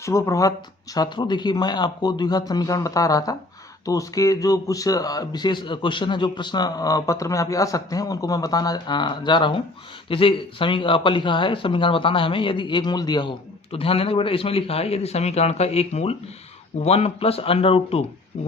शुभ प्रभात छात्रों। देखिए, मैं आपको द्विघात समीकरण बता रहा था, तो उसके जो कुछ विशेष क्वेश्चन है जो प्रश्न पत्र में आपके आ सकते हैं, उनको मैं बताना जा रहा हूँ। जैसे आपका लिखा है समीकरण बताना है हमें यदि एक मूल दिया हो, तो ध्यान देना बेटा, इसमें लिखा है यदि समीकरण का एक मूल 1 + √2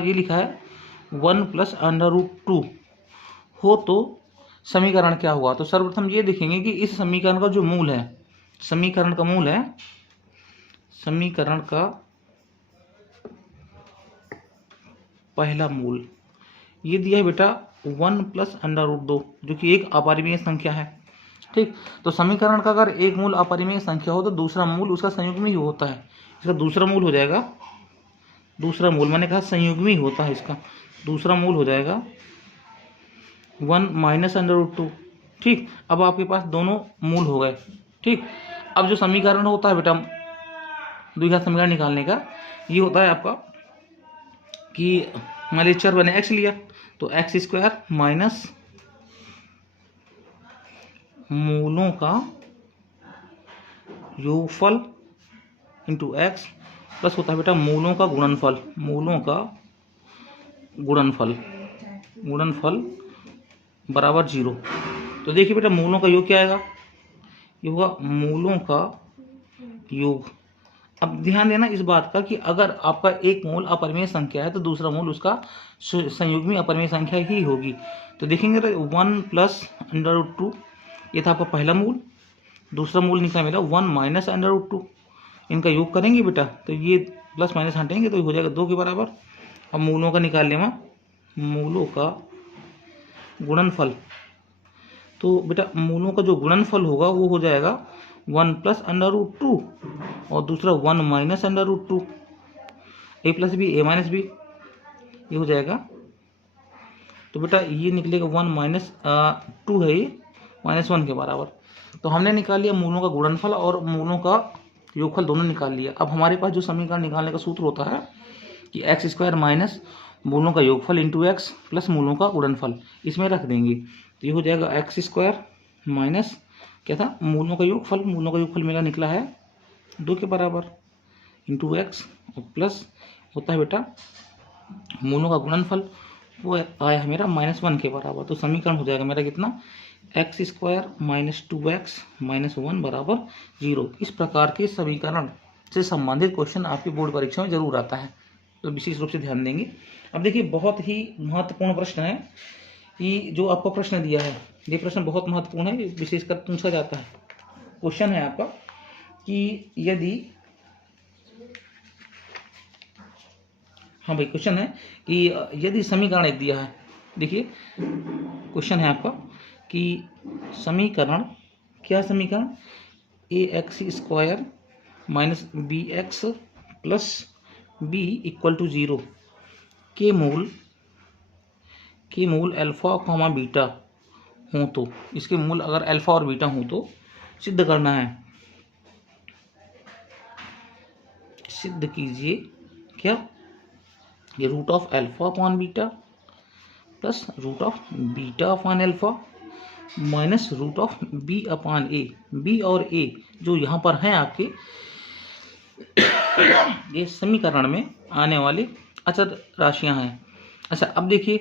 ये लिखा है 1 + √2 हो तो समीकरण क्या हुआ। तो सर्वप्रथम ये देखेंगे कि इस समीकरण का जो मूल है, समीकरण का पहला मूल ये दिया है बेटा 1 + √2, जो कि एक अपरिमेय संख्या है। ठीक, तो समीकरण का अगर एक मूल अपरिमेय संख्या हो तो दूसरा मूल उसका संयुग्मी ही होता है। इसका दूसरा मूल हो जाएगा, दूसरा मूल मैंने कहा संयुग्मी होता है, इसका दूसरा मूल हो जाएगा 1 - √2। ठीक, अब आपके पास दोनों मूल हो गए। ठीक, अब जो समीकरण होता है बेटा द्विघात समीकरण निकालने का, ये होता है आपका कि मान लीजिए चर मैंने x लिया, तो x² माइनस मूलों का योगफल इंटू x प्लस होता है बेटा मूलों का गुणनफल, मूलों का गुणनफल बराबर 0। तो देखिए बेटा मूलों का योग क्या आएगा, ये होगा मूलों का योग। अब ध्यान देना इस बात का कि अगर आपका एक मूल अपरिमेय संख्या है तो दूसरा मूल उसका संयुग्मी अपरिमेय संख्या ही होगी। तो देखेंगे 1 + √2 ये था आपका पहला मूल, दूसरा मूल निकला मेरा 1 - √2। इनका योग करेंगे बेटा तो ये प्लस माइनस हटेंगे तो हो जाएगा 2 के बराबर। अब मूलों का निकाल लेना, मूलों का गुणनफल, तो बेटा मूलों का जो गुणनफल होगा वो हो जाएगा 1 + √2 और दूसरा 1 - √2, a + b a - b, ये हो जाएगा। तो बेटा ये निकलेगा 1 - 2 है, ये -1 के बराबर। तो हमने निकाल लिया मूलों का गुणनफल और मूलों का योगफल, दोनों निकाल लिया। अब हमारे पास जो समीकरण निकालने का सूत्र होता है कि x² माइनस मूलों का योगफल इंटू x प्लस मूलों का गुणनफल, इसमें रख देंगे। तो ये हो जाएगा x² माइनस क्या था, मूलों का योगफल, मूलों का योगफल मेरा निकला है 2 के बराबर इंटू x और प्लस होता है बेटा मूलों का गुणनफल, वो आया है मेरा -1 के बराबर। तो समीकरण हो जाएगा मेरा कितना, x² माइनस 2x माइनस 1 बराबर 0। इस प्रकार के समीकरण से संबंधित क्वेश्चन आपकी बोर्ड परीक्षा में जरूर आता है, तो विशेष रूप से ध्यान देंगे। अब देखिए बहुत ही महत्वपूर्ण प्रश्न है कि जो आपको प्रश्न दिया है, ये प्रश्न बहुत महत्वपूर्ण है, विशेषकर पूछा जाता है। क्वेश्चन है आपका कि यदि, हाँ भाई क्वेश्चन है कि यदि समीकरण एक दिया है, देखिए क्वेश्चन है आपका कि समीकरण, क्या समीकरण, ax² minus bx plus b = 0 के मूल अल्फा कॉमा बीटा हों तो, इसके मूल अगर अल्फा और बीटा हों तो सिद्ध करना है। सिद्ध कीजिए क्या, ये √α/β प्लस √β/α माइनस √b/a। b और a जो यहाँ पर हैं आपके ये समीकरण में आने वाले अचर राशियाँ हैं। अच्छा, अब देखिए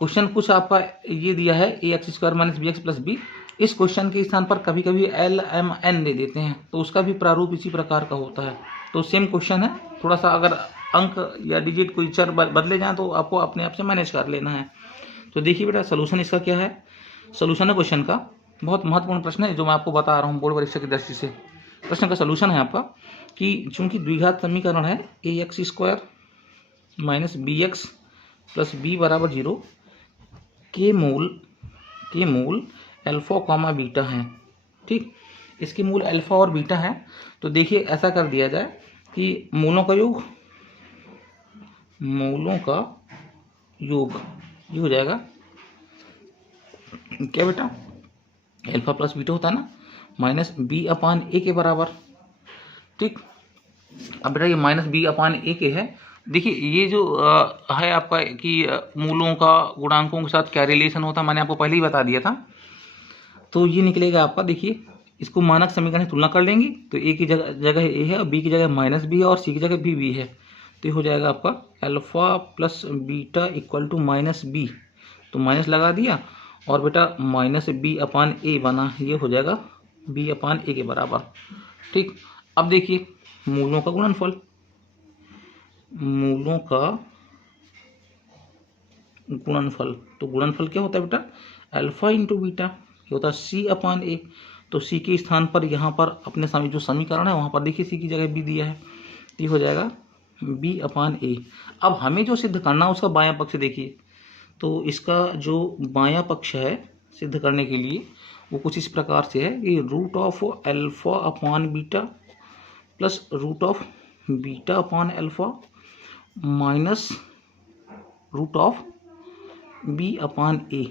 क्वेश्चन कुछ आपका ये दिया है ax² minus bx plus b। इस क्वेश्चन के स्थान पर कभी कभी LMN दे देते हैं, तो उसका भी प्रारूप इसी प्रकार का होता है। तो सेम क्वेश्चन है, थोड़ा सा अगर अंक या डिजिट कोई चर बदले जाएं तो आपको अपने आप से मैनेज कर लेना है। तो देखिए बेटा सोल्यूशन इसका क्या है, सोल्यूशन है क्वेश्चन का, बहुत महत्वपूर्ण प्रश्न है जो मैं आपको बता रहा हूँ बोर्ड परीक्षा की दृष्टि से। प्रश्न का सोल्यूशन है आपका कि चूंकि द्विघात समीकरण है ax² minus bx plus b बराबर 0 के मूल अल्फा कॉमा बीटा हैं। ठीक, इसके मूल अल्फा और बीटा हैं। तो देखिए ऐसा कर दिया जाए कि मूलों का योग ये हो जाएगा क्या बेटा, अल्फा प्लस बीटा होता है ना, माइनस b/a के बराबर। ठीक, अब बेटा ये -b/a है। देखिए ये जो है आपका कि मूलों का गुणांकों के साथ क्या रिलेशन होता है, मैंने आपको पहले ही बता दिया था। तो ये निकलेगा आपका, देखिए इसको मानक समीकरण से तुलना कर लेंगे तो ए की जगह ए है, बी की जगह माइनस बी है और सी की जगह बी है। तो ये हो जाएगा आपका alpha plus beta equal to minus B, तो माइनस लगा दिया और बेटा माइनस बी अपान ए बना, ये हो जाएगा बी अपान ए के बराबर। ठीक, अब देखिए मूलों का गुणनफल, मूलों का गुणनफल, तो गुणनफल क्या होता है बेटा, अल्फा इंटू बीटा, ये होता है सी अपान ए। तो सी के स्थान पर यहाँ पर अपने सामने जो समीकरण है वहाँ पर देखिए सी की जगह बी दिया है, ये हो जाएगा बी अपान ए। अब हमें जो सिद्ध करना है उसका बायां पक्ष देखिए, तो इसका जो बायां पक्ष है सिद्ध करने के लिए वो कुछ इस प्रकार से है कि root of alpha upon beta plus root of beta upon alpha minus root of B upon A,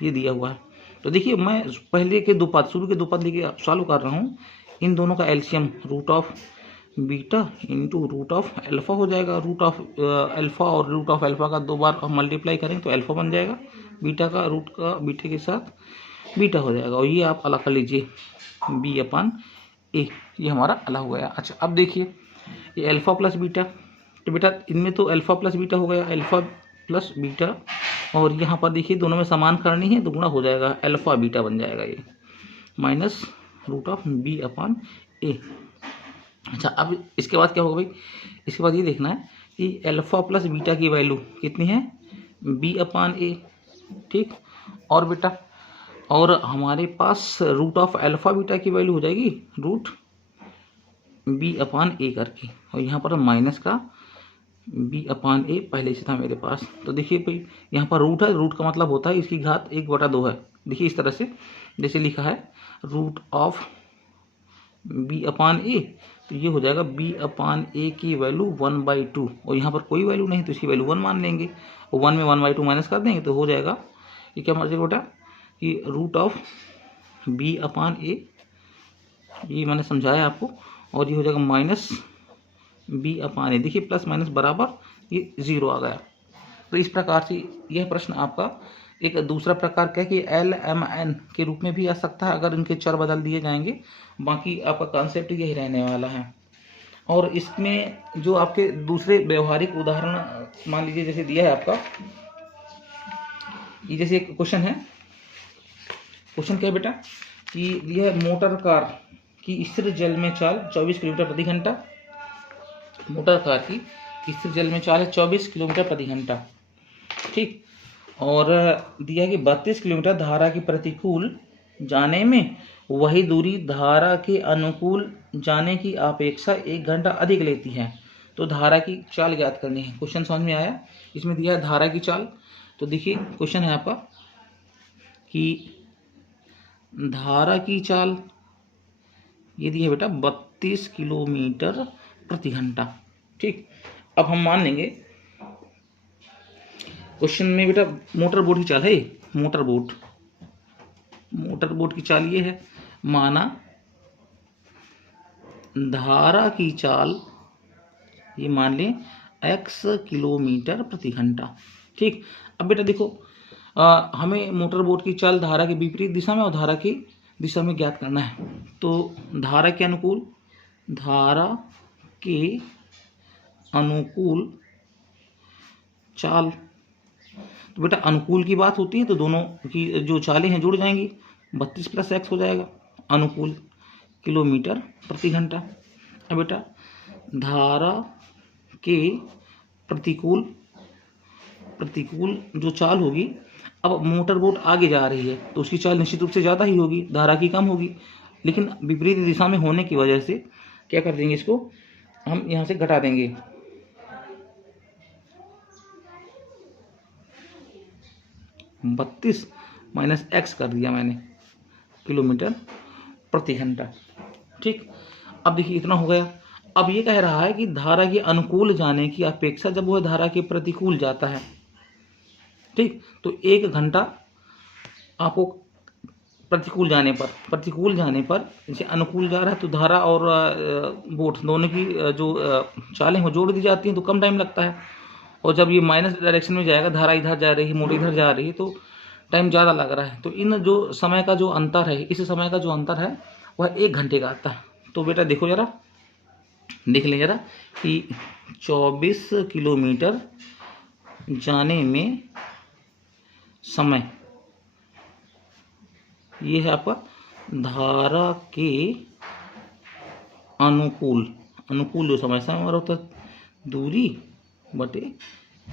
ये दिया हुआ है। तो देखिए मैं पहले के दो पद, शुरू के दो पद लेके सॉल्व कर रहा हूँ, इन दोनों का LCM root of beta into root of alpha हो जाएगा। रूट ऑफ अल्फा और रूट ऑफ अल्फा का 2 बार हम मल्टीप्लाई करें तो अल्फा बन जाएगा, बीटा का रूट का बीटा के साथ बीटा हो जाएगा, और ये आप अलग कर लीजिए बी अपान ए, ये हमारा अलग हो गया। अच्छा अब देखिए ये अल्फा प्लस बीटा, तो बेटा इनमें तो अल्फा प्लस बीटा हो गया, अल्फा प्लस बीटा, और यहाँ पर देखिए दोनों में समान करनी है तो गुणा हो जाएगा, अल्फा बीटा बन जाएगा ये, minus root of B upon ए। अच्छा अब इसके बाद क्या होगा भाई, इसके बाद ये देखना है कि अल्फा प्लस बीटा की वैल्यू कितनी है, बी अपान ए। ठीक, और बेटा और हमारे पास रूट ऑफ अल्फा बीटा की वैल्यू हो जाएगी रूट बी अपान ए करके, और यहाँ पर माइनस का बी अपान ए पहले से था मेरे पास। तो देखिए भाई यहाँ पर रूट है, रूट का मतलब होता है इसकी घात 1/2 है। देखिए इस तरह से जैसे लिखा है रूट ऑफ बी अपान ए, तो ये हो जाएगा बी अपान ए की वैल्यू 1/2, और यहाँ पर कोई वैल्यू नहीं तो इसकी वैल्यू 1 मान लेंगे, और 1 में 1/2 माइनस कर देंगे तो हो जाएगा ये क्या मर्जी बेटा कि root of B upon A, ये मैंने समझाया आपको, और ये हो जाएगा माइनस बी अपान ए। देखिए प्लस माइनस बराबर ये 0 आ गया। तो इस प्रकार से यह प्रश्न आपका एक दूसरा प्रकार क्या है कि एल एम एन के रूप में भी आ सकता है अगर इनके चर बदल दिए जाएंगे, बाकी आपका कॉन्सेप्ट यही रहने वाला है। और इसमें जो आपके दूसरे व्यवहारिक उदाहरण मान लीजिए जैसे दिया है आपका, ये जैसे एक क्वेश्चन है, क्वेश्चन क्या है बेटा कि दिया है मोटर कार की स्थिर जल में चाल 24 किलोमीटर प्रति घंटा, मोटर कार की स्थिर जल में चाल है 24 किलोमीटर प्रति घंटा। ठीक, और दिया है कि 32 किलोमीटर धारा की प्रतिकूल जाने में वही दूरी धारा के अनुकूल जाने की अपेक्षा 1 घंटा अधिक लेती है, तो धारा की चाल ज्ञात करनी है। क्वेश्चन समझ में आया, इसमें दिया है धारा की चाल। तो देखिए क्वेश्चन है आपका कि धारा की चाल ये दी है बेटा 32 किलोमीटर प्रति घंटा। ठीक, अब हम मान लेंगे क्वेश्चन में बेटा मोटर बोट की चाल है, मोटर बोट की चाल ये है, माना धारा की चाल ये मान लें x किलोमीटर प्रति घंटा। ठीक, अब बेटा देखो हमें मोटर बोट की चाल धारा के विपरीत दिशा में और धारा की दिशा में ज्ञात करना है। तो धारा के अनुकूल चाल, तो बेटा अनुकूल की बात होती है तो दोनों की जो चालें हैं जुड़ जाएंगी, 32 + x हो जाएगा अनुकूल किलोमीटर प्रति घंटा। अब बेटा धारा के प्रतिकूल जो चाल होगी, अब मोटर बोट आगे जा रही है तो उसकी चाल निश्चित रूप से ज़्यादा ही होगी, धारा की कम होगी, लेकिन विपरीत दिशा में होने की वजह से क्या कर देंगे, इसको हम यहाँ से घटा देंगे। बत्तीस माइनस x कर दिया मैंने किलोमीटर प्रति घंटा। ठीक, अब देखिए इतना हो गया। अब ये कह रहा है कि धारा के अनुकूल जाने की अपेक्षा जब वह धारा के प्रतिकूल जाता है, ठीक, तो 1 घंटा आपको प्रतिकूल जाने पर जैसे अनुकूल जा रहा है तो धारा और बोट दोनों की जो चालें वो जोड़ दी जाती हैं तो कम टाइम लगता है, और जब ये माइनस डायरेक्शन में जाएगा, धारा इधर जा रही है, मोटर इधर जा रही है, तो टाइम ज़्यादा लग रहा है। तो इन जो समय का जो अंतर है, इस समय का जो अंतर है वह 1 घंटे का आता है। तो बेटा देखो जरा, देख लें जरा कि 24 किलोमीटर जाने में समय, ये है आपका धारा के अनुकूल जो समय हमारा होता है दूरी बटे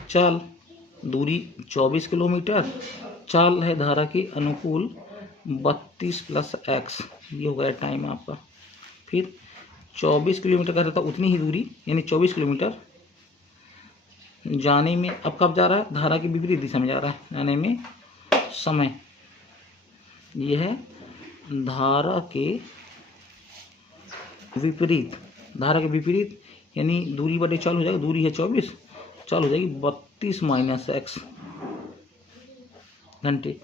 चाल। दूरी 24 किलोमीटर, चाल है धारा के अनुकूल 32 + x, ये हो गया टाइम आपका। फिर 24 किलोमीटर का रहता उतनी ही दूरी, यानी 24 किलोमीटर जाने में, अब कब जा रहा है, धारा की विपरीत दिशा में जा रहा है, जाने में समय, यह है धारा के विपरीत। धारा के विपरीत यानी दूरी बटे चाल हो जाएगा, दूरी है 24, चाल हो जाएगी 32 - x घंटे।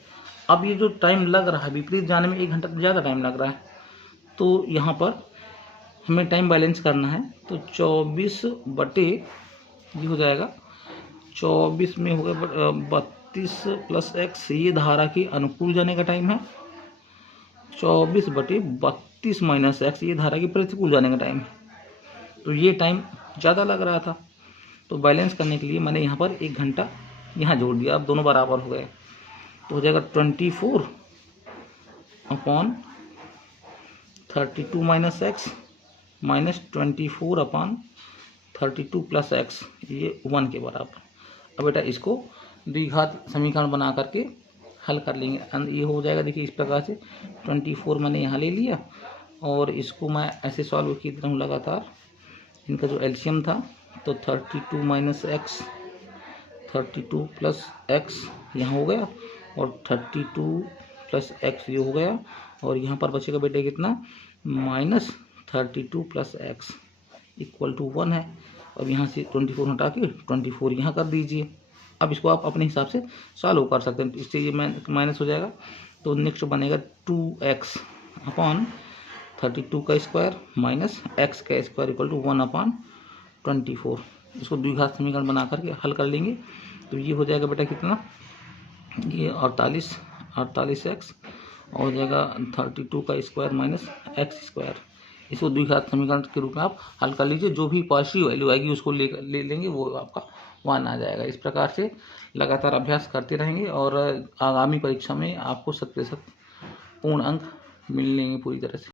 अब ये जो टाइम लग रहा है विपरीत जाने में 1 घंटा तो ज़्यादा टाइम लग रहा है, तो यहाँ पर हमें टाइम बैलेंस करना है। तो 24 बटे ये हो जाएगा 24 में हो गया 32 + x, ये धारा के अनुकूल जाने का टाइम है। 24 बटे 32 - x, ये धारा के प्रतिकूल जाने का टाइम है। तो ये टाइम ज़्यादा लग रहा था, तो बैलेंस करने के लिए मैंने यहाँ पर 1 घंटा यहाँ जोड़ दिया। अब दोनों बराबर हो गए, तो हो जाएगा 24/32 - x -24/32 + x, ये 1 के बराबर। अब बेटा इसको द्विघात समीकरण बना करके हल कर लेंगे। ये हो जाएगा, देखिए इस प्रकार से 24 मैंने यहाँ ले लिया और इसको मैं ऐसे सॉल्व की तरह हूँ लगातार। इनका जो एलसीएम था तो 32 - x, 32 + x यहाँ हो गया और 32 + x ये हो गया, और यहाँ पर बचेगा बेटे कितना, -32 + x = 1 है। अब यहाँ से 24 हटा के 24 यहाँ कर दीजिए। अब इसको आप अपने हिसाब से सॉल्व कर सकते हैं। इससे ये माइनस हो जाएगा, तो नेक्स्ट बनेगा 2x / 32 का स्क्वायर -x का स्क्वायर = 1/24। इसको द्विघात समीकरण बना करके हल कर लेंगे, तो ये हो जाएगा बेटा कितना, ये 48x हो जाएगा 32 का स्क्वायर -x स्क्वायर। इसको द्विघात समीकरण के रूप में आप हल कर लीजिए। जो भी पॉजिटिव वैल्यू आएगी उसको ले लेंगे, वो आपका 1 आ जाएगा। इस प्रकार से लगातार अभ्यास करते रहेंगे और आगामी परीक्षा में आपको 100% पूर्ण अंक मिलेंगे पूरी तरह से।